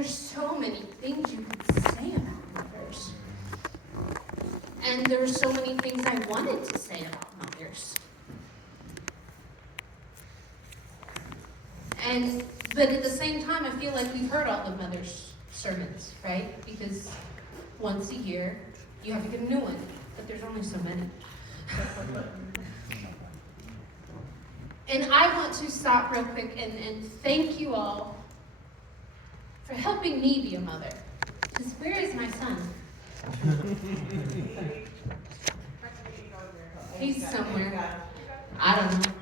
there's so many things you could say about mothers. And there were so many things I wanted to say about mothers. But at the same time, I feel like we've heard all the mothers' sermons, right? Because once a year, you have to get a new one. But there's only so many. And I want to stop real quick and thank you all for helping me be a mother. Because where is my son? He's somewhere. I don't know.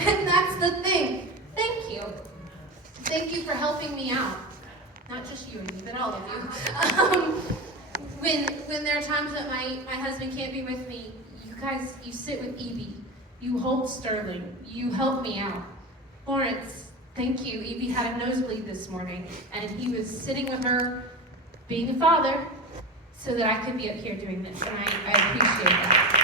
And that's the thing. Thank you. Thank you for helping me out. Not just you and me, but all of you. When there are times that my husband can't be with me, you guys, you sit with Evie. You hold Sterling. You help me out. Lawrence, thank you. Evie had a nosebleed this morning, and he was sitting with her, being a father, so that I could be up here doing this, and I appreciate that.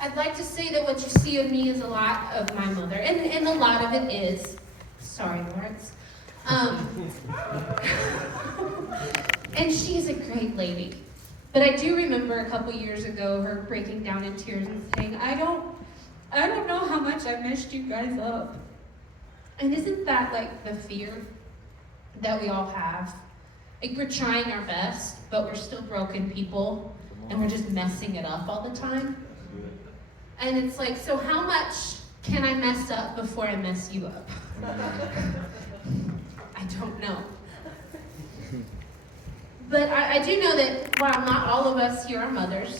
I'd like to say that what you see of me is a lot of my mother, and a lot of it is, sorry, Lawrence, and she's a great lady. But I do remember a couple years ago her breaking down in tears and saying, I don't know how much I messed you guys up. And isn't that like the fear that we all have? Like we're trying our best, but we're still broken people, and we're just messing it up all the time. And it's like, so how much can I mess up before I mess you up? I don't know. But I do know that while not all of us here are mothers,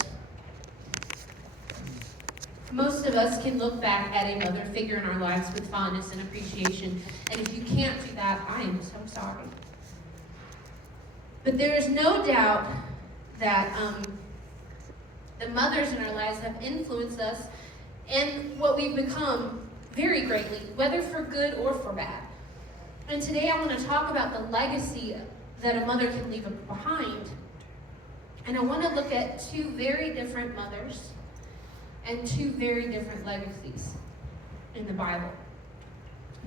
most of us can look back at a mother figure in our lives with fondness and appreciation. And if you can't do that, I am so sorry. But there is no doubt that the mothers in our lives have influenced us and what we've become very greatly, whether for good or for bad. And today I want to talk about the legacy that a mother can leave behind. And I want to look at two very different mothers and two very different legacies in the Bible.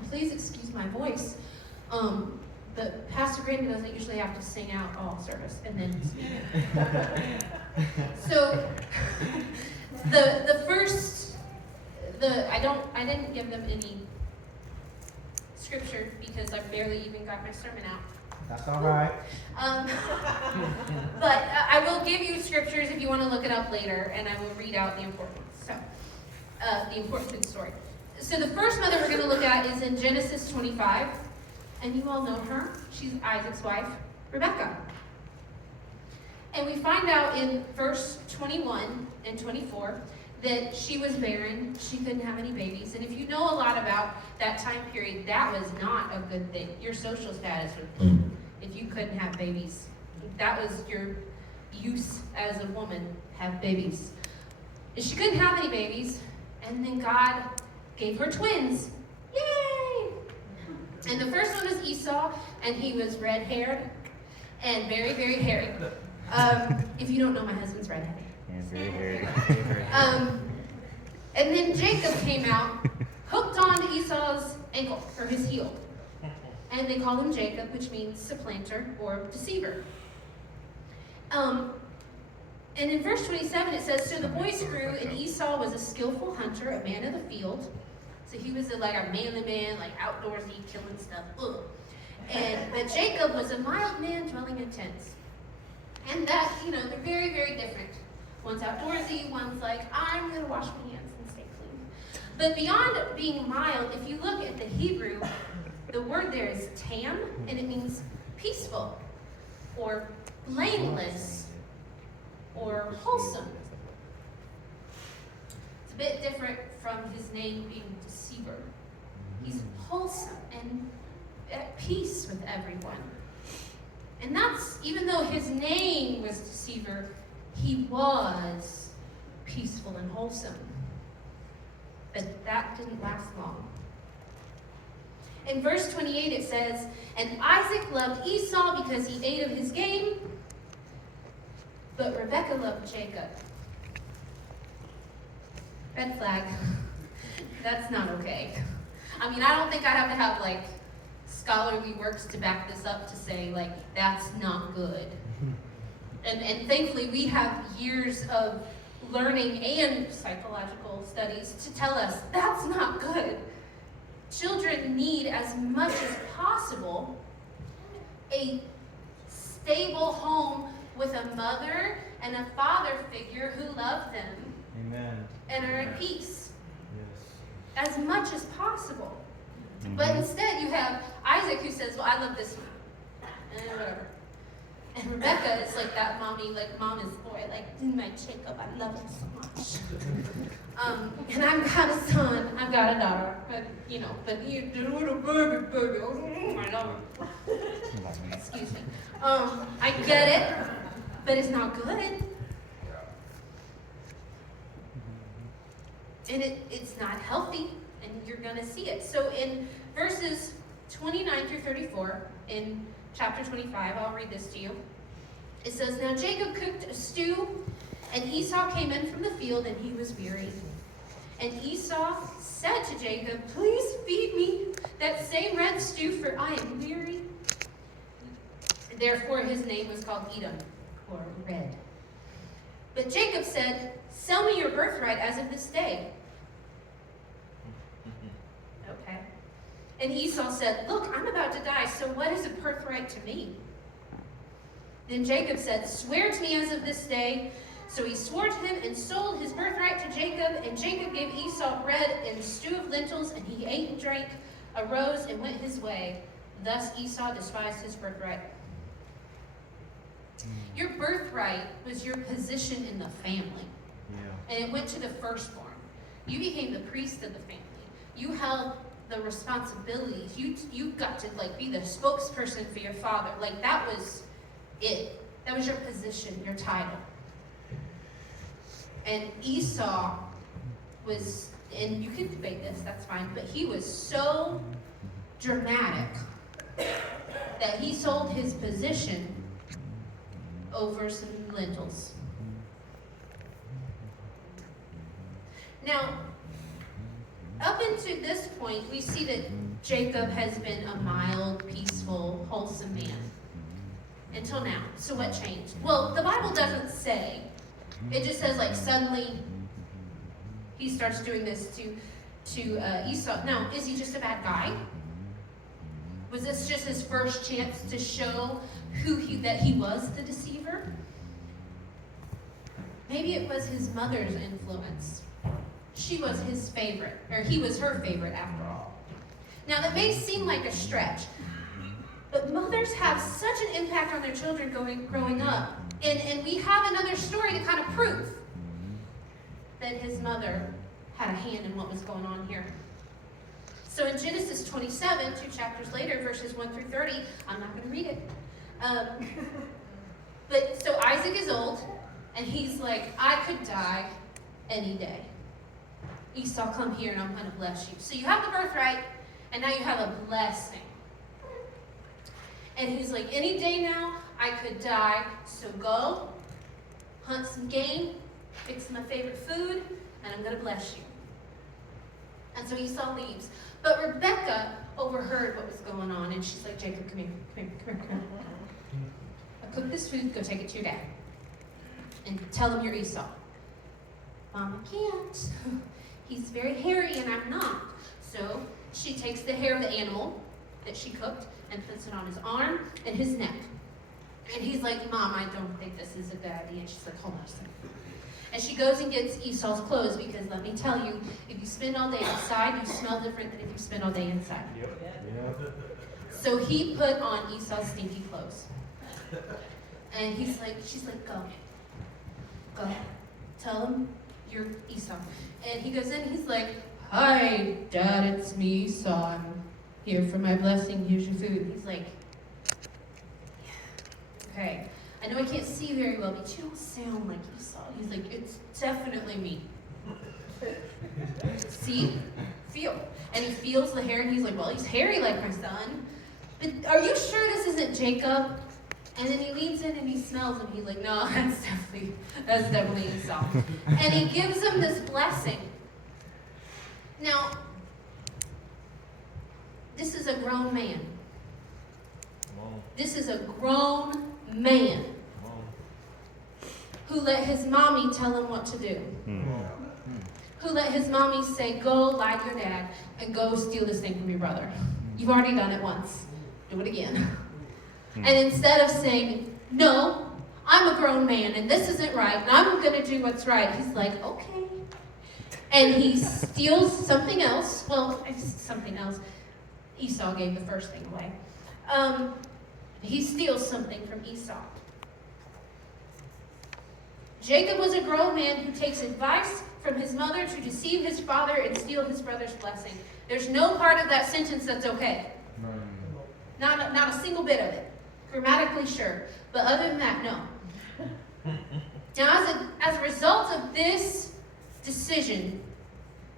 Please excuse my voice. But Pastor Brandon doesn't usually have to sing out all service. And then so the first, I didn't give them any scripture because I barely even got my sermon out. That's all right. But I will give you scriptures if you want to look it up later, and I will read out the important ones. So, the importance of the story. So the first mother we're going to look at is in Genesis 25, and you all know her. She's Isaac's wife, Rebecca. And we find out in verse 21 and 24 that she was barren, she couldn't have any babies. And if you know a lot about that time period, that was not a good thing. Your social status was if you couldn't have babies. That was your use as a woman, have babies. And she couldn't have any babies, and then God gave her twins. Yay! And the first one was Esau, and he was red-haired and very, very hairy. If you don't know, my husband's red-haired. Yeah, very hairy. And then Jacob came out, hooked on Esau's ankle, or his heel. And they call him Jacob, which means supplanter or deceiver. And in verse 27 it says, so the boys grew, and Esau was a skillful hunter, a man of the field. So he was like a manly man, like outdoorsy, killing stuff. Ugh. But Jacob was a mild man dwelling in tents. And that, they're very, very different. One's outdoorsy, one's like, I'm going to wash my hands and stay clean. But beyond being mild, if you look at the Hebrew, the word there is tam, and it means peaceful, or blameless, or wholesome. It's a bit different from his name being deceiver. He's wholesome and at peace with everyone. And that's, even though his name was deceiver, he was peaceful and wholesome. But that didn't last long. In verse 28 it says, and Isaac loved Esau because he ate of his game, but Rebekah loved Jacob. Red flag. That's not okay. I mean, I don't think I have to have like scholarly works to back this up to say like that's not good. And thankfully we have years of learning and psychological studies to tell us that's not good. Children need as much as possible a stable home with a mother and a father figure who love them. Amen. And are at peace. Yes. As much as possible. But instead you have Isaac who says, well, I love this one. Whatever. And Rebecca is like that mommy, like mama's boy, like, my Jacob, I love him so much. And I've got a son, I've got a daughter, but you do a baby, oh my God. Excuse me. I get it, but it's not good. And it's not healthy, and you're going to see it. So in verses 29 through 34, in chapter 25, I'll read this to you. It says, Now Jacob cooked a stew, and Esau came in from the field, and he was weary. And Esau said to Jacob, Please feed me that same red stew, for I am weary. Therefore his name was called Edom, or red. But Jacob said, Sell me your birthright as of this day. Okay. And Esau said, Look, I'm about to die, so what is a birthright to me? Then Jacob said, Swear to me as of this day. So he swore to him and sold his birthright to Jacob. And Jacob gave Esau bread and stew of lentils, and he ate and drank, arose, and went his way. Thus Esau despised his birthright. Your birthright was your position in the family. Yeah. And it went to the firstborn. You became the priest of the family. You held the responsibilities. You got to be the spokesperson for your father. That was it. That was your position, your title. And Esau was, and you can debate this, that's fine, but he was so dramatic that he sold his position over some lentils. Now, up until this point, we see that Jacob has been a mild, peaceful, wholesome man. Until now. So what changed? Well, the Bible doesn't say. It just says, suddenly he starts doing this to Esau. Now, is he just a bad guy? Was this just his first chance to show that he was the deceiver? Maybe it was his mother's influence. She was his favorite, or he was her favorite after all. Now, that may seem like a stretch, but mothers have such an impact on their children growing up. And we have another story to kind of prove that his mother had a hand in what was going on here. So in Genesis 27, 2 chapters later, verses 1 through 30, I'm not going to read it. But so Isaac is old, and he's like, I could die any day. Esau, come here, and I'm going to bless you. So you have the birthright, and now you have a blessing. And he's like, any day now, I could die, so go, hunt some game, fix my favorite food, and I'm going to bless you. And so Esau leaves. But Rebecca overheard what was going on, and she's like, Jacob, come here. I cooked this food, go take it to your dad. And tell him you're Esau. Mama can't. He's very hairy, and I'm not. So she takes the hair of the animal that she cooked and puts it on his arm and his neck. And he's like, Mom, I don't think this is a good idea. And she's like, hold on a second. And she goes and gets Esau's clothes, because let me tell you, if you spend all day outside, you smell different than if you spend all day inside. Yep. So he put on Esau's stinky clothes. And she's like, go. Tell him you're Esau. And he goes in, he's like, Hi, Dad, it's me, Esau. I'm here for my blessing. Here's your food. He's like, okay. I know I can't see very well, but you don't sound like Esau. He's like, it's definitely me. See? Feel. And he feels the hair, and he's like, well, he's hairy like my son. But are you sure this isn't Jacob? And then he leans in and he smells him. He's like, no, that's definitely Esau. And he gives him this blessing. Now, this is a grown man. This is a grown man who let his mommy tell him what to do. Who let his mommy say, go lie to your dad and go steal this thing from your brother. You've already done it once. Do it again. And instead of saying, no, I'm a grown man and this isn't right and I'm going to do what's right, he's like, okay. And he steals something else. Well, it's something else. Esau gave the first thing away. He steals something from Esau. Jacob was a grown man who takes advice from his mother to deceive his father and steal his brother's blessing. There's no part of that sentence that's okay. Not a single bit of it. Grammatically, sure. But other than that, no. Now, as a result of this decision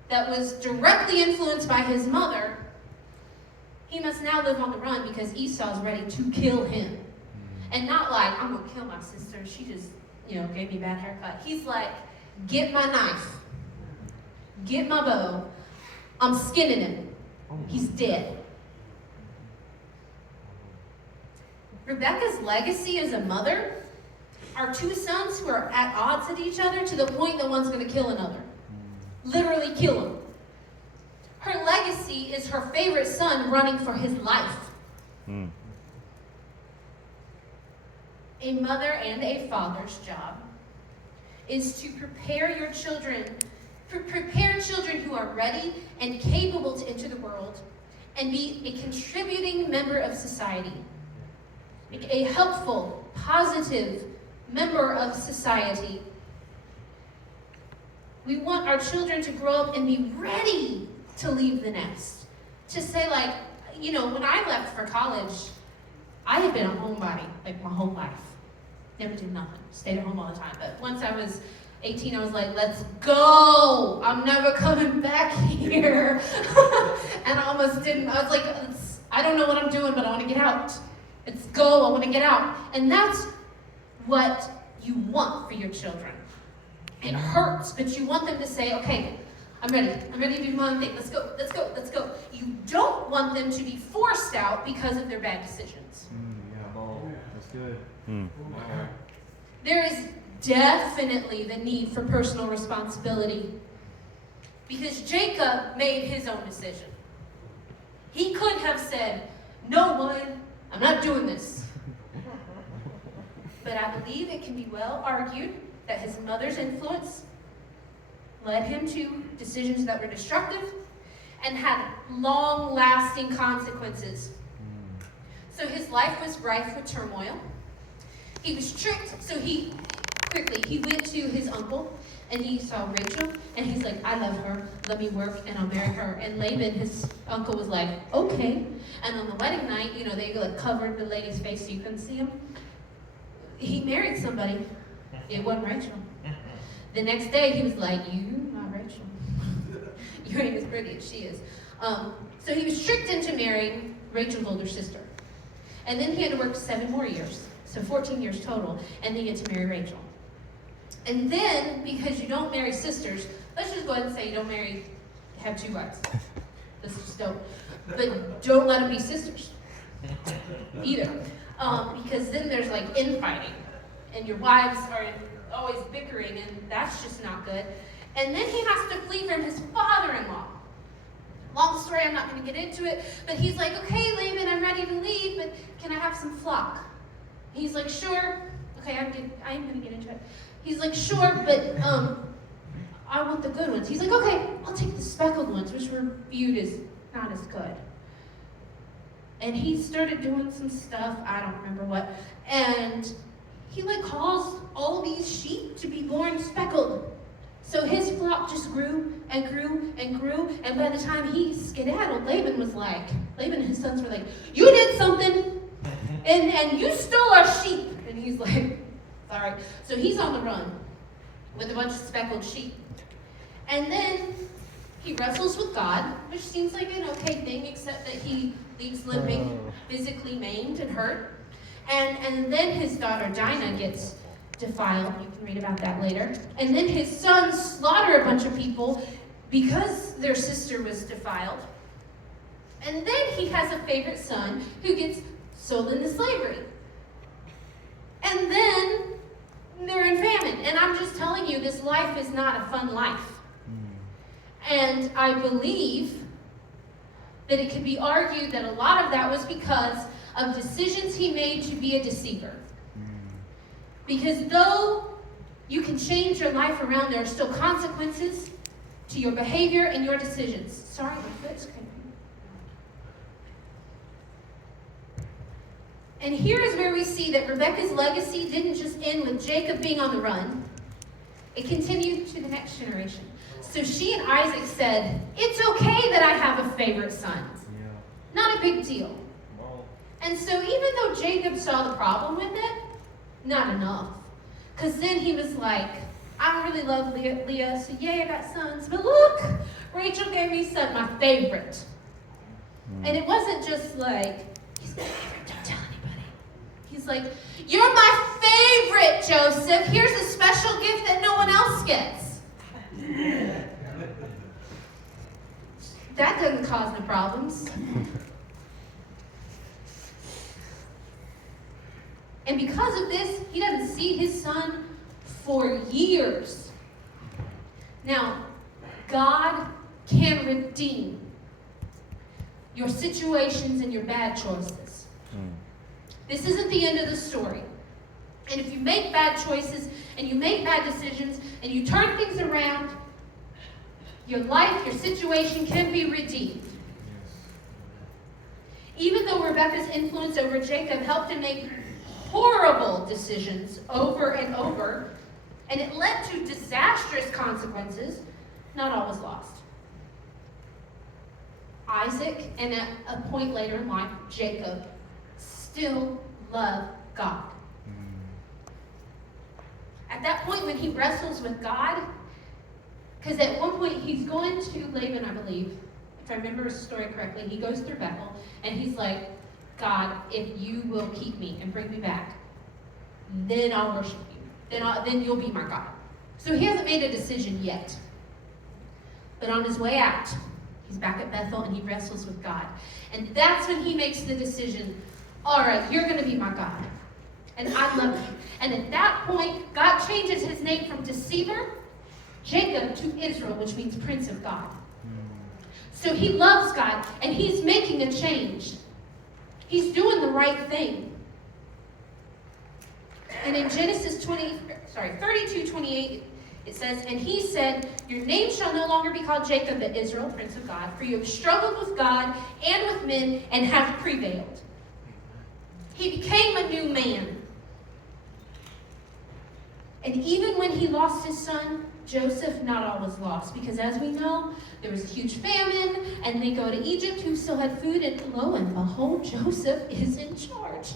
that was directly influenced by his mother, he must now live on the run because Esau's ready to kill him. And not like, I'm going to kill my sister. She just, gave me a bad haircut. He's like, get my knife. Get my bow. I'm skinning him. He's dead. Rebecca's legacy as a mother are two sons who are at odds with each other to the point that one's going to kill another. Literally kill him. Her legacy is her favorite son running for his life. A mother and a father's job is to prepare your children, prepare children who are ready and capable to enter the world and be a contributing member of society. A helpful, positive member of society. We want our children to grow up and be ready to leave the nest. To say when I left for college, I had been a homebody my whole life. Never did nothing. Stayed at home all the time. But once I was 18, I was like, let's go. I'm never coming back here. And I almost didn't. I was like, I don't know what I'm doing, but I want to get out. Let's go. I want to get out. And that's what you want for your children. It hurts, but you want them to say, okay, I'm ready. I'm ready to do my own thing. Let's go. Let's go. Let's go. You don't want them to be forced out because of their bad decisions. That's good. There is definitely the need for personal responsibility because Jacob made his own decision. He could have said, no one, I'm not doing this. But I believe it can be well argued that his mother's influence led him to decisions that were destructive and had long-lasting consequences. So his life was rife with turmoil. He was tricked, so he went to his uncle, and he saw Rachel, and he's like, I love her, let me work, and I'll marry her. And Laban, his uncle, was like, okay. And on the wedding night, they covered the lady's face so you couldn't see him. He married somebody. It wasn't Rachel. The next day, he was like, you not Rachel. You ain't as pretty as she is. So he was tricked into marrying Rachel's older sister. And then he had to work 7 more years. So 14 years total, and then you get to marry Rachel. And then, because you don't marry sisters, let's just go ahead and say you don't have 2 wives. Let's just don't. But don't let them be sisters. Either. Because then there's infighting, and your wives are always bickering, and that's just not good. And then he has to flee from his father-in-law. Long story, I'm not going to get into it, but he's like, okay, Laban, I'm ready to leave, but can I have some flock? He's like, sure. Okay, I'm going to get into it. He's like, sure, but I want the good ones. He's like, okay, I'll take the speckled ones, which were viewed as not as good. And he started doing some stuff, I don't remember what, and he caused all these sheep to be born speckled. So his flock just grew and grew and grew, and by the time he skedaddled, Laban and his sons were like, you did something, and you stole our sheep. And he's like, sorry. So he's on the run with a bunch of speckled sheep. And then he wrestles with God, which seems like an okay thing, except that he leaves limping, physically maimed and hurt. And then his daughter Dinah gets defiled. You can read about that later. And then his sons slaughter a bunch of people because their sister was defiled. And then he has a favorite son who gets sold into slavery. And then they're in famine. And I'm just telling you, this life is not a fun life. And I believe that it could be argued that a lot of that was because of decisions he made to be a deceiver. Because though you can change your life around, there are still consequences to your behavior and your decisions. Sorry, my foot's cramping. And here is where we see that Rebekah's legacy didn't just end with Jacob being on the run. It continued to the next generation. So she and Isaac said, it's okay that I have a favorite son. Yeah. Not a big deal. Well, And so even though Jacob saw the problem with it, not enough. Because then he was like, I really love Leah, so yay, I got sons. But look, Rachel gave me a son, my favorite. And it wasn't just like, he's my favorite, don't tell anybody. He's like, you're my favorite, Joseph. Here's a special gift that no one else gets. That doesn't cause no problems. And because of this, he doesn't see his son for years. Now, God can redeem your situations and your bad choices. This isn't the end of the story. And if you make bad choices and you make bad decisions and you turn things around, your life, your situation can be redeemed. Even though Rebekah's influence over Jacob helped him make horrible decisions over and over, and it led to disastrous consequences, not all was lost. Isaac, and at a point later in life, Jacob, still loved God. At that point when he wrestles with God, because at one point he's going to Laban, I believe, if I remember his story correctly, he goes through Bethel, and he's like, God, if you will keep me and bring me back, then I'll worship you. Then you'll be my God. So he hasn't made a decision yet. But on his way out, he's back at Bethel and he wrestles with God. And that's when he makes the decision, all right, you're going to be my God. And I love you. And at that point, God changes his name from deceiver, Jacob, to Israel, which means Prince of God. So he loves God and he's making a change. He's doing the right thing. And in Genesis 32:28, it says, and he said, your name shall no longer be called Jacob, but Israel, Prince of God, for you have struggled with God and with men and have prevailed. He became a new man. And even when he lost his son, Joseph, not all was lost, because as we know, there was a huge famine, and they go to Egypt, who still had food, and lo and behold, Joseph is in charge.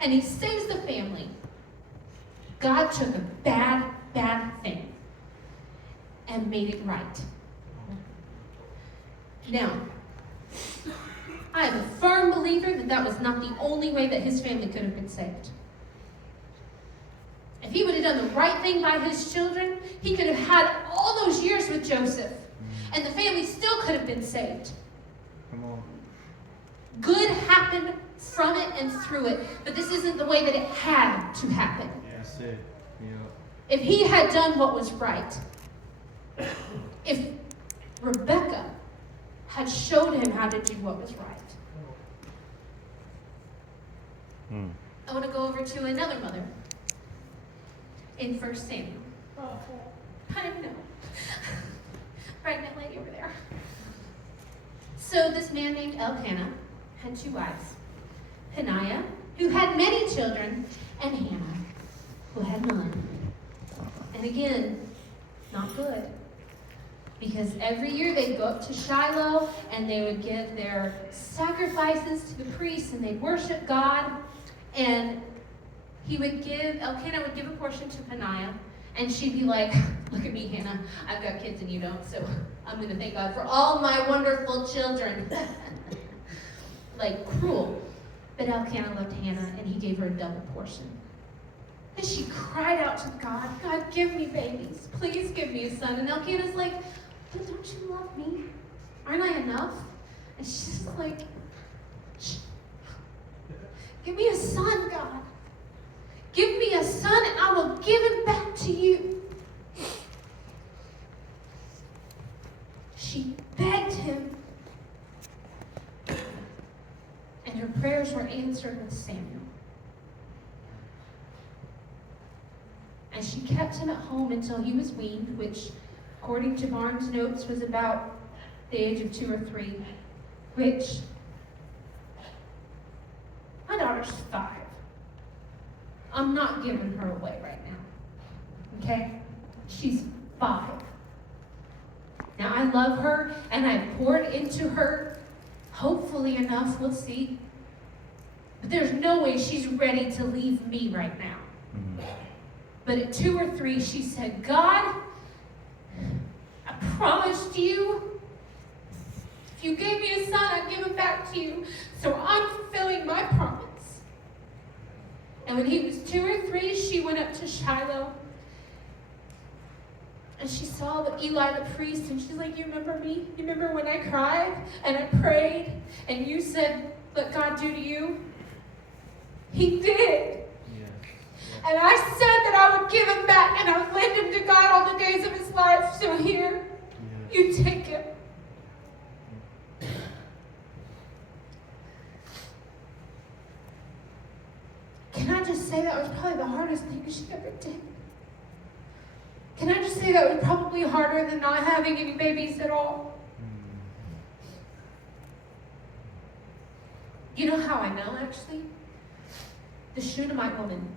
And he saves the family. God took a bad thing and made it right. Now, I am a firm believer that that was not the only way that his family could have been saved. If he would have done the right thing by his children, he could have had all those years with Joseph, and the family still could have been saved. come on. Good happened from it and through it, but this isn't the way that it had to happen. That's it. Yeah. If he had done what was right, if Rebekah had showed him how to do what was right. I want to go over to another mother in 1 Samuel. I don't know. Pregnant lady over there. So this man named Elkanah had two wives. Peninnah, who had many children, and Hannah, who had none. And again, not good. Because every year they'd go up to Shiloh and they would give their sacrifices to the priests and they'd worship God. And Elkanah would give a portion to Peninnah, and she'd be like, look at me, Hannah, I've got kids and you don't, so I'm going to thank God for all my wonderful children. Like, cruel. But Elkanah loved Hannah, and he gave her a double portion. And she cried out to God, God, give me babies. Please give me a son. And Elkanah's like, but don't you love me? Aren't I enough? And she's like, give me a son, God. Give me a son and I will give him back to you. She begged him. And her prayers were answered with Samuel. And she kept him at home until he was weaned, which, according to Barnes' notes, was about the age of 2 or 3, which, my daughter's 5. I'm not giving her away right now, okay? She's 5. Now, I love her, and I've poured into her, hopefully enough, we'll see. But there's no way she's ready to leave me right now. But at 2 or 3, she said, God, I promised you, if you gave me a son, I'd give him back to you. So I'm fulfilling my promise. And when he was 2 or 3, she went up to Shiloh. And she saw Eli the priest, and she's like, you remember me? You remember when I cried and I prayed and you said, let God do to you? He did. And I said that I would give him back and I would lend him to God all the days of his life. So here, you take him. Can I just say that was probably the hardest thing she ever did? Can I just say that was probably harder than not having any babies at all? You know how I know, actually? The Shunammite woman.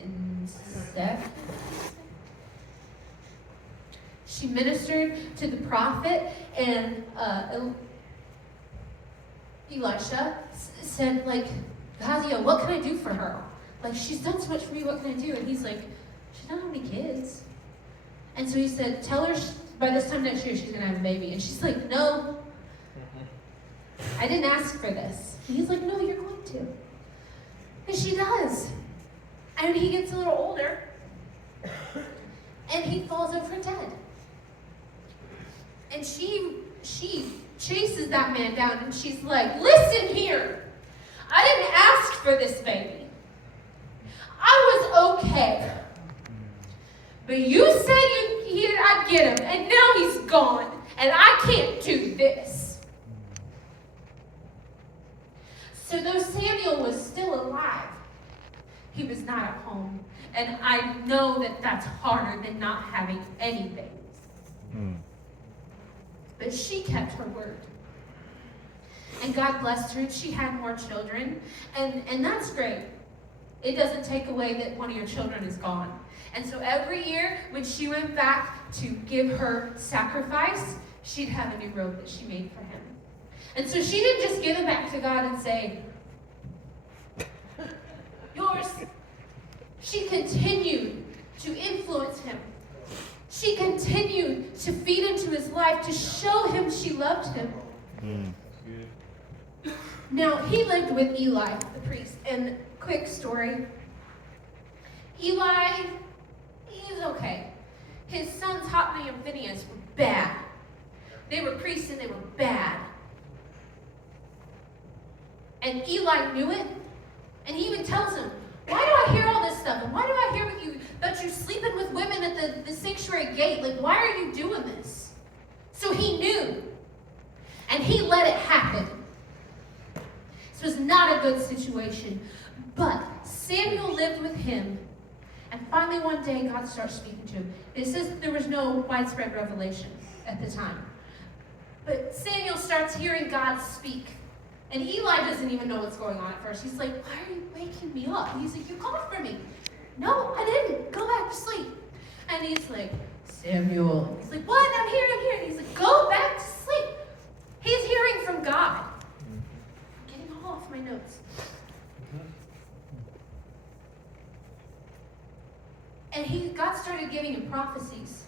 In Seth. She ministered to the prophet, and Elisha said, like, Gazia, what can I do for her? Like, she's done so much for me, what can I do? And he's like, she doesn't have any kids. And so he said, tell her by this time next year she's going to have a baby. And she's like, no, I didn't ask for this. And he's like, no, you're going to. And she does. And he gets a little older, and he falls over dead. And she chases that man down, and she's like, listen here. I didn't ask for this baby. I was okay. But you said I'd get him, and now he's gone, and I can't do this. So though Samuel was still alive, he was not at home. And I know that that's harder than not having any babies. But she kept her word. And God blessed her, and she had more children. And that's great. It doesn't take away that one of your children is gone. And so every year, when she went back to give her sacrifice, she'd have a new robe that she made for him. And so she didn't just give it back to God and say, yours. She continued to influence him. She continued to feed into his life, to show him she loved him. Now, he lived with Eli, the priest. And quick story. Eli, he's okay. His sons, Hophni and Phinehas, were bad. They were priests and they were bad. And Eli knew it. And he even tells him, why do I hear all this stuff? And why do I hear with you that you're sleeping with women at the sanctuary gate? Like, why are you doing this? So he knew. And he let it happen. This was not a good situation. But Samuel lived with him. And finally one day God starts speaking to him. It says that there was no widespread revelation at the time. But Samuel starts hearing God speak. And Eli doesn't even know what's going on at first. He's like, why are you waking me up? And he's like, you called for me. No, I didn't. Go back to sleep. And he's like, Samuel. He's like, what? I'm here. And he's like, go back to sleep. He's hearing from God. I'm getting all off my notes. And God started giving him prophecies.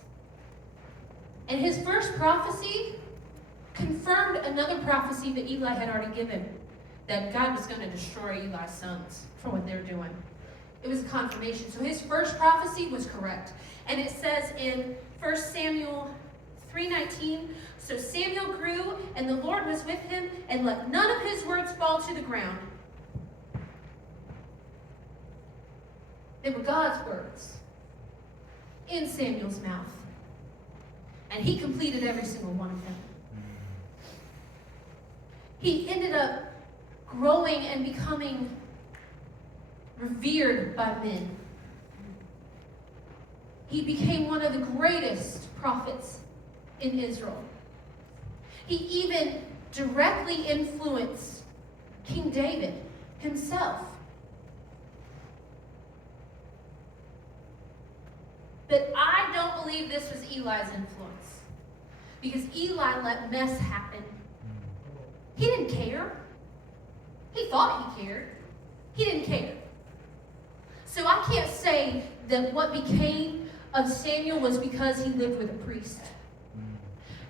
And his first prophecy confirmed another prophecy that Eli had already given, that God was going to destroy Eli's sons for what they're doing. It was a confirmation. So his first prophecy was correct. And it says in 1 Samuel 3:19, so Samuel grew, and the Lord was with him, and let none of his words fall to the ground. They were God's words in Samuel's mouth. And he completed every single one of them. He ended up growing and becoming revered by men. He became one of the greatest prophets in Israel. He even directly influenced King David himself. But I don't believe this was Eli's influence, because Eli let mess happen. He didn't care. He thought he cared. He didn't care. So I can't say that what became of Samuel was because he lived with a priest.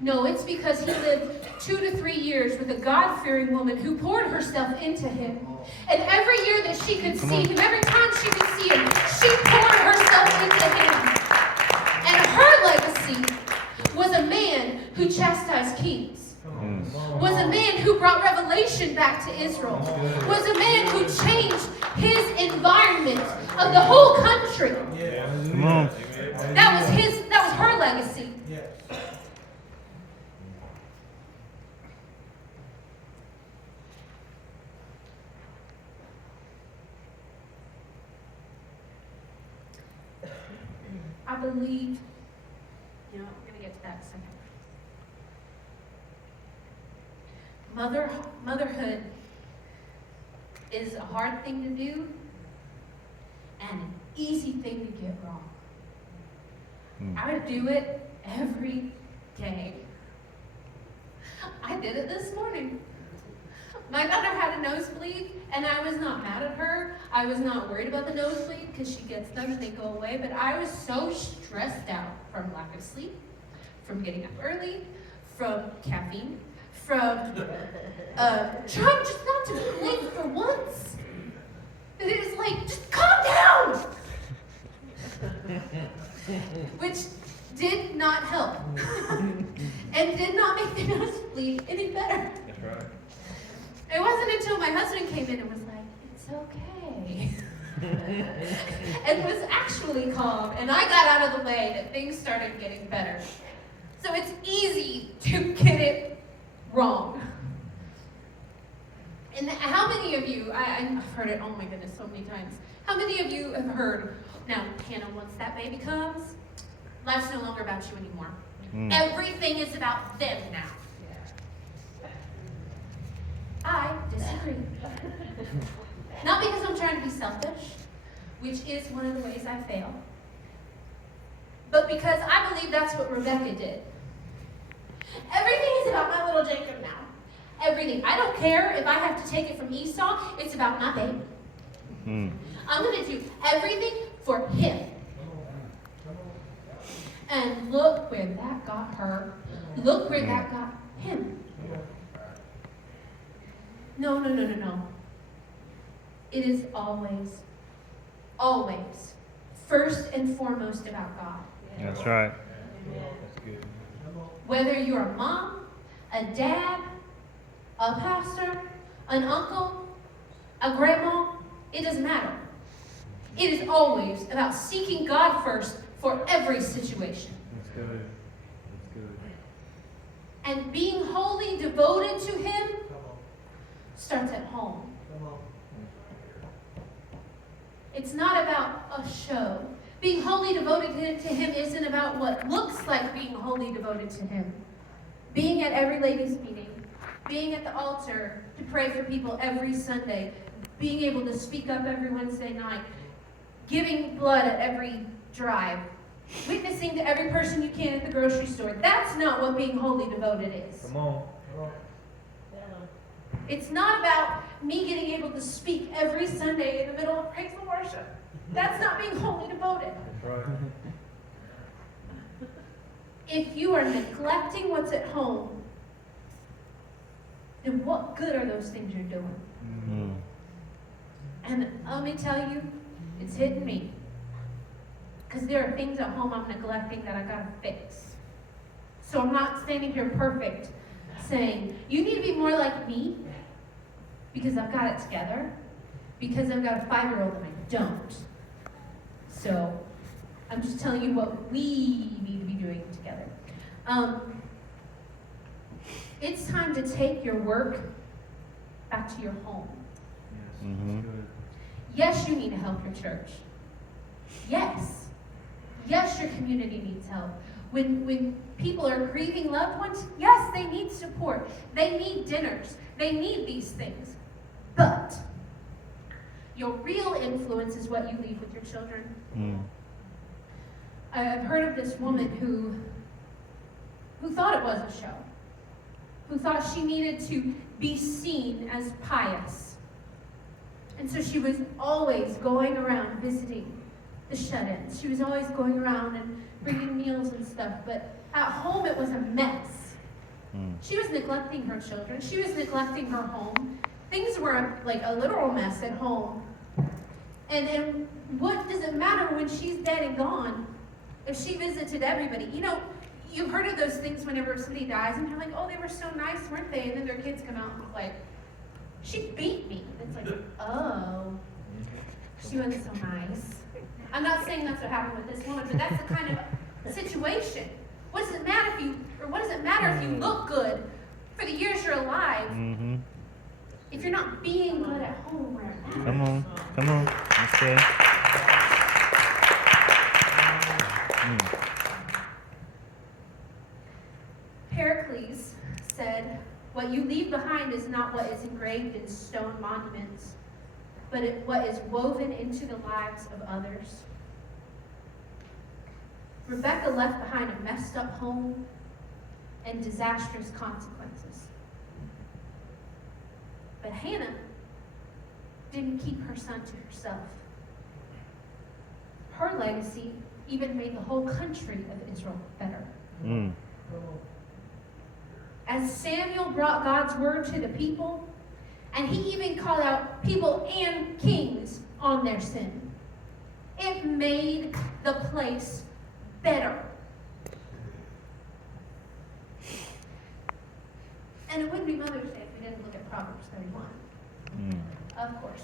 No, it's because he lived 2 to 3 years with a God-fearing woman who poured herself into him. And every year that she could see him, every time she could see him, she poured herself into him. And her legacy was a man who chastised kings, was a man who brought revelation back to Israel, was a man who changed his environment of the whole country. That was her legacy. I believe, we're going to get to that in a second. Motherhood is a hard thing to do and an easy thing to get wrong. I would do it every day. I did it this morning. My daughter had a nosebleed, and I was not mad at her. I was not worried about the nosebleed because she gets them and they go away. But I was so stressed out from lack of sleep, from getting up early, from caffeine, from trying just not to be late for once. It was like, just calm down! Which did not help. And did not make the nosebleed any better. That's right. It wasn't until my husband came in and was like, it's okay. And was actually calm. And I got out of the way that things started getting better. So it's easy to get it wrong. And how many of you, I've heard it, oh my goodness, so many times. How many of you have heard, now, Hannah, once that baby comes, life's no longer about you anymore. Everything is about them now. I disagree. Not because I'm trying to be selfish, which is one of the ways I fail, but because I believe that's what Rebecca did. Everything is about my little Jacob now. Everything. I don't care if I have to take it from Esau. It's about my baby. I'm going to do everything for him. And look where that got her. Look where that got him. No. It is always, always, first and foremost about God. That's right. That's good. Whether you're a mom, a dad, a pastor, an uncle, a grandma, it doesn't matter. It is always about seeking God first for every situation. That's good. That's good. And being wholly devoted to Him starts at home. It's not about a show. Being wholly devoted to Him isn't about what looks like being wholly devoted to Him. Being at every ladies' meeting, being at the altar to pray for people every Sunday, being able to speak up every Wednesday night, giving blood at every drive, witnessing to every person you can at the grocery store. That's not what being wholly devoted is. Come on. It's not about me getting able to speak every Sunday in the middle of praise and worship. That's not being wholly devoted. That's right. If you are neglecting what's at home, then what good are those things you're doing? And let me tell you, it's hitting me. Because there are things at home I'm neglecting that I gotta fix. So I'm not standing here perfect saying, you need to be more like me because I've got it together, because I've got a 5-year-old and I don't. So I'm just telling you what we need to be doing together. It's time to take your work back to your home. Yes, Mhm. that's good. Yes, you need to help your church. Yes. Yes, your community needs help. When people are grieving loved ones, yes, they need support. They need dinners. They need these things. But your real influence is what you leave with your children. Mm. I've heard of this woman who thought it was a show, who thought she needed to be seen as pious. And so she was always going around visiting the shut-ins. She was always going around and bringing meals and stuff, but at home it was a mess. Mm. She was neglecting her children. She was neglecting her home. Things were like a literal mess at home. And what does it matter when she's dead and gone if she visited everybody? You know, you've heard of those things whenever somebody dies and you're like, oh, they were so nice, weren't they? And then their kids come out and it's like, she beat me. It's like, oh, she wasn't so nice. I'm not saying that's what happened with this woman, but that's the kind of situation. What does it matter if you look good for the years you're alive Mm-hmm. if you're not being good at home where it matters? Come on. Okay. Mm. Pericles said, what you leave behind is not what is engraved in stone monuments, but what is woven into the lives of others. Rebecca left behind a messed up home and disastrous consequences. But Hannah didn't keep her son to herself. Her legacy even made the whole country of Israel better. Mm. As Samuel brought God's word to the people, and he even called out people and kings on their sin, it made the place better. And it wouldn't be Mother's Day if we didn't look at Proverbs 31. Mm. Of course.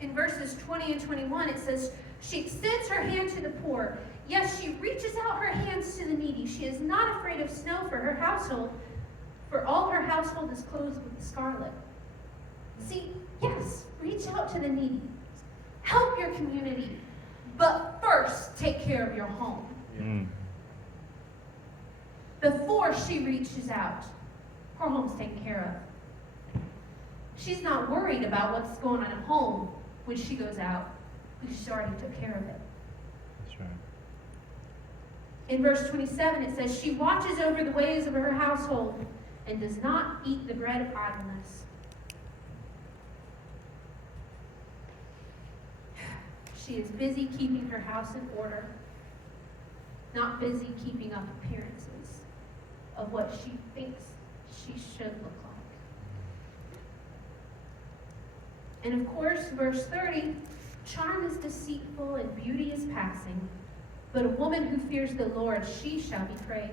In verses 20 and 21, it says, she extends her hand to the poor. Yes, she reaches out her hands to the needy. She is not afraid of snow for her household, for all her household is clothed with scarlet. See, yes, reach out to the needy. Help your community. But first, take care of your home. Mm. Before she reaches out, her home's taken care of. She's not worried about what's going on at home when she goes out, because she already took care of it. That's right. In verse 27, it says, she watches over the ways of her household and does not eat the bread of idleness. She is busy keeping her house in order, not busy keeping up appearances of what she thinks she should look like. And of course, verse 30, charm is deceitful and beauty is passing, but a woman who fears the Lord, she shall be praised.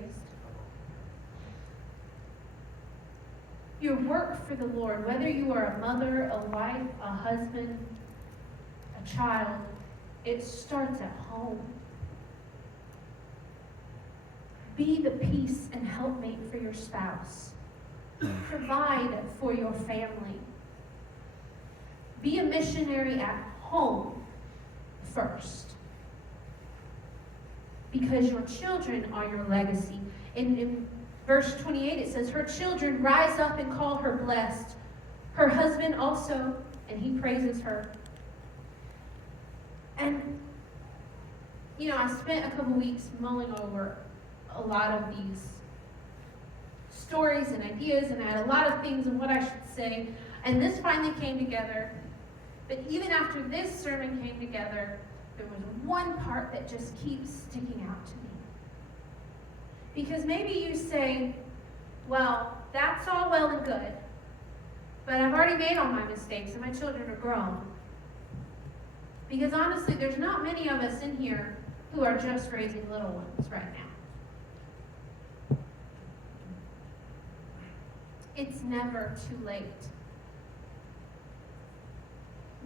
Your work for the Lord, whether you are a mother, a wife, a husband, a child, it starts at home. Be the peace and helpmate for your spouse. Provide for your family. Be a missionary at home first. Because your children are your legacy. In verse 28 it says, her children rise up and call her blessed. Her husband also, and he praises her. And, you know, I spent a couple weeks mulling over a lot of these stories and ideas, and I had a lot of things on what I should say, and this finally came together. But even after this sermon came together, there was one part that just keeps sticking out to me. Because maybe you say, well, that's all well and good, but I've already made all my mistakes and my children are grown. Because honestly, there's not many of us in here who are just raising little ones right now. It's never too late.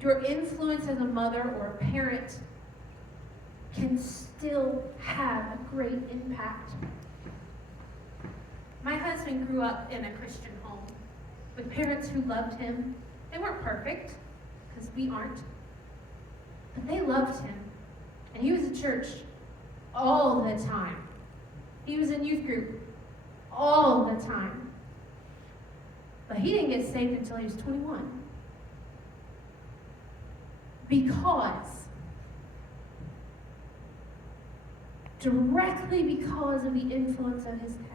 Your influence as a mother or a parent can still have a great impact. My husband grew up in a Christian home with parents who loved him. They weren't perfect, because we aren't, but they loved him. And he was at church all the time. He was in youth group all the time. But he didn't get saved until he was 21. Directly because of the influence of his dad.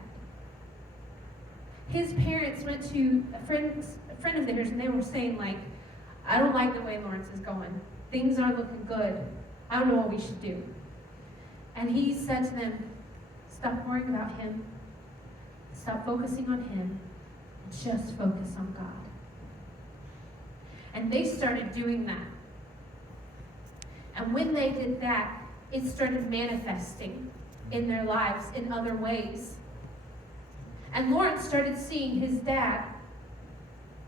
His parents went to a friend of theirs, and they were saying, like, I don't like the way Lawrence is going. Things aren't looking good. I don't know what we should do. And he said to them, stop worrying about him. Stop focusing on him. Just focus on God. And they started doing that. And when they did that, it started manifesting in their lives in other ways. And Lawrence started seeing his dad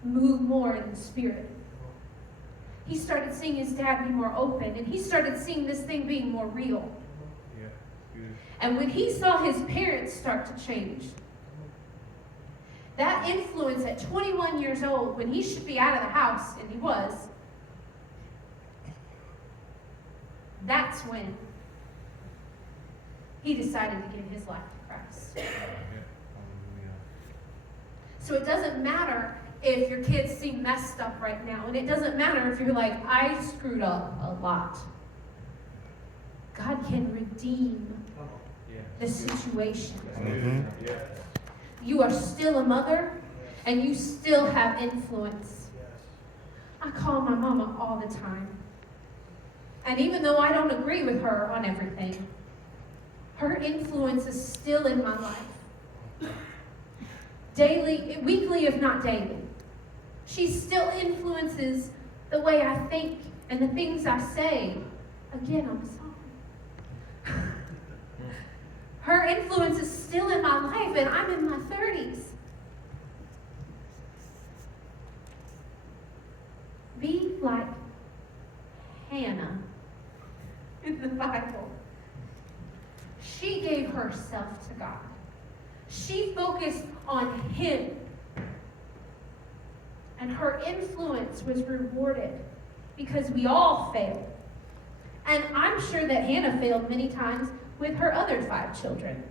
move more in the Spirit. He started seeing his dad be more open, and he started seeing this thing being more real. Yeah, good. And when he saw his parents start to change, that influence at 21 years old, when he should be out of the house, and he was, that's when he decided to give his life to Christ. Yeah. Hallelujah. So it doesn't matter if your kids seem messed up right now, and it doesn't matter if you're like, I screwed up a lot. God can redeem the situation. Mm-hmm. Yeah. You are still a mother, and you still have influence. I call my mama all the time. And even though I don't agree with her on everything, her influence is still in my life. Daily, weekly, if not daily. She still influences the way I think and the things I say. Again, I'm sorry. Her influence is still in my life, and I'm in my 30s. Be like Hannah in the Bible. She gave herself to God. She focused on Him. And her influence was rewarded because we all fail. And I'm sure that Hannah failed many times with her other 5 children.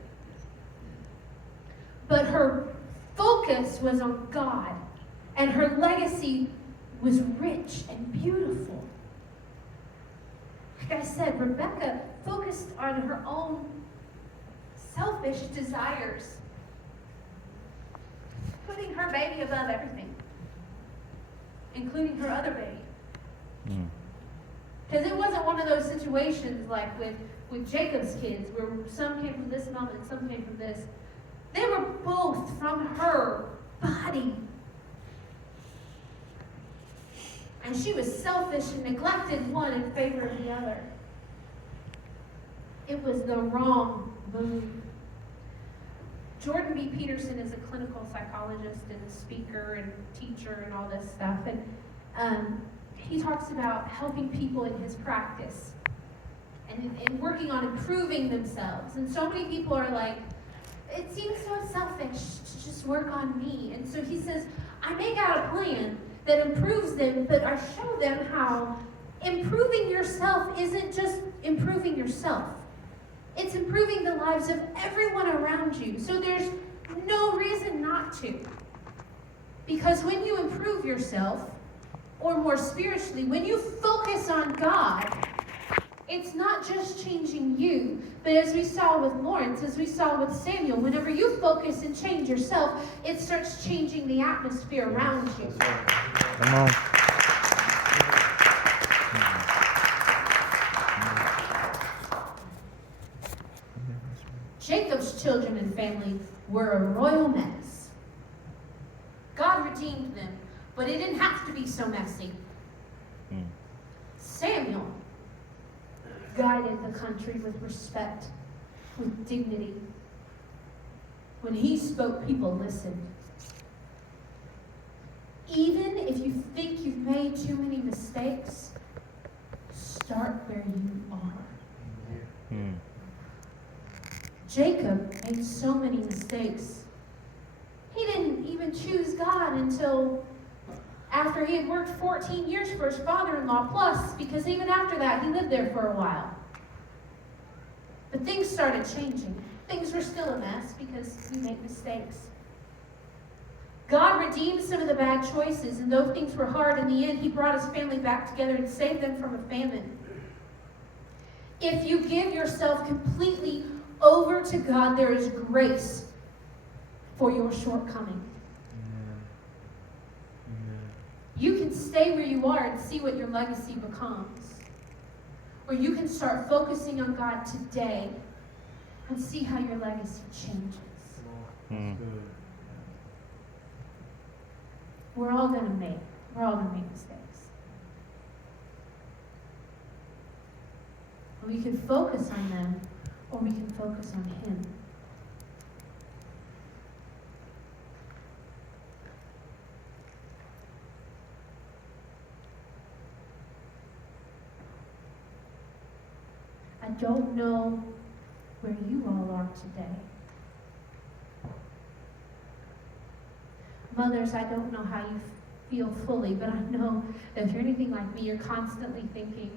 But her focus was on God, and her legacy was rich and beautiful. Like I said, Rebecca focused on her own selfish desires, putting her baby above everything, including her other baby. Because it wasn't one of those situations like with Jacob's kids, where some came from this mom and some came from this. They were both from her body. And she was selfish and neglected one in favor of the other. It was the wrong move. Jordan B. Peterson is a clinical psychologist and a speaker and teacher and all this stuff. And he talks about helping people in his practice and working on improving themselves. And so many people are like, it seems so selfish to just work on me. And so he says, I make out a plan that improves them, but I show them how improving yourself isn't just improving yourself. It's improving the lives of everyone around you. So there's no reason not to. Because when you improve yourself, or more spiritually, when you focus on God, it's not just changing you, but as we saw with Lawrence, as we saw with Samuel, whenever you focus and change yourself, it starts changing the atmosphere around you. Come on. Jacob's children and family were a royal mess. God redeemed them, but it didn't have to be so messy. Samuel guided the the country with respect, with dignity. When he spoke, people listened. Even if you think you've made too many mistakes, start where you are. Mm. Jacob made so many mistakes. He didn't even choose God until after he had worked 14 years for his father-in-law, plus, because even after that, he lived there for a while. But things started changing. Things were still a mess because we make mistakes. God redeemed some of the bad choices, and though things were hard, in the end, he brought his family back together and saved them from a famine. If you give yourself completely over to God, there is grace for your shortcoming. You can stay where you are and see what your legacy becomes. Or you can start focusing on God today and see how your legacy changes. Mm. We're all gonna make mistakes. We can focus on them, or we can focus on Him. I don't know where you all are today. Mothers, I don't know how you feel fully, but I know that if you're anything like me, you're constantly thinking,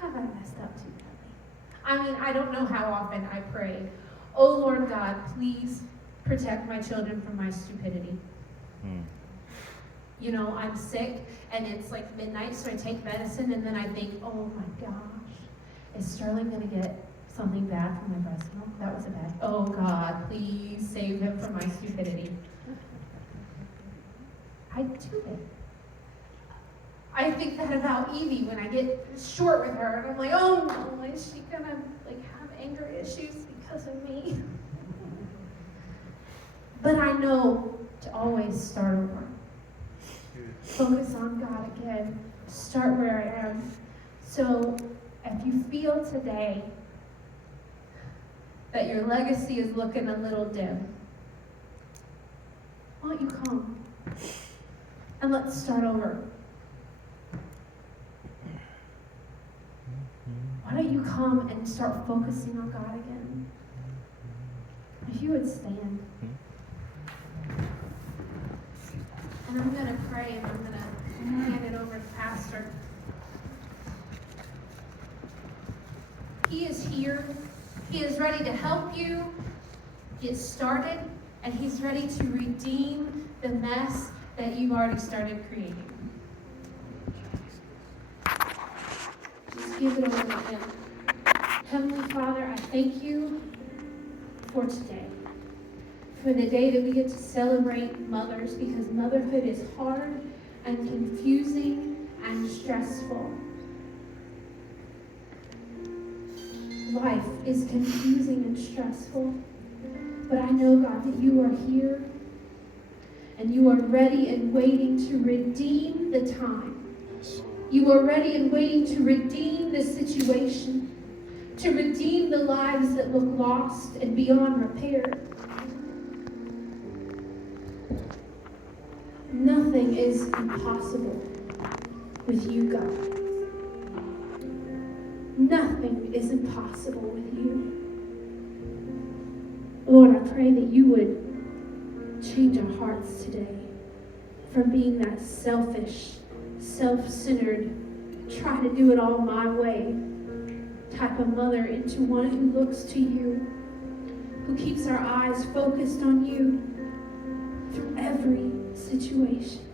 have I messed up too badly? I mean, I don't know how often I pray, oh Lord God, please protect my children from my stupidity. Mm. You know, I'm sick, and it's like midnight, so I take medicine, and then I think, oh my gosh, is Sterling going to get something bad from my breast milk? That was a bad. Oh God, please save him from my stupidity. I do it. I think that about Evie when I get short with her, and I'm like, oh no, is she gonna like have anger issues because of me? But I know to always start over. Focus on God again. Start where I am. So if you feel today that your legacy is looking a little dim, why don't you come and let's start over? Why don't you come and start focusing on God again? If you would stand. And I'm going to pray, and I'm going to hand it over to Pastor. He is here. He is ready to help you get started, and He's ready to redeem the mess that you've already started creating. Just give it over to Him. Heavenly Father, I thank you for today. For the day that we get to celebrate mothers, because motherhood is hard and confusing and stressful. Life is confusing and stressful. But I know, God, that you are here and you are ready and waiting to redeem the time. You are ready and waiting to redeem the situation, to redeem the lives that look lost and beyond repair. Nothing is impossible with you, God. Nothing is impossible with you. Lord, I pray that you would change our hearts today from being that selfish, self-centered, try to do it all my way type of mother into one who looks to you, who keeps our eyes focused on you through every situation.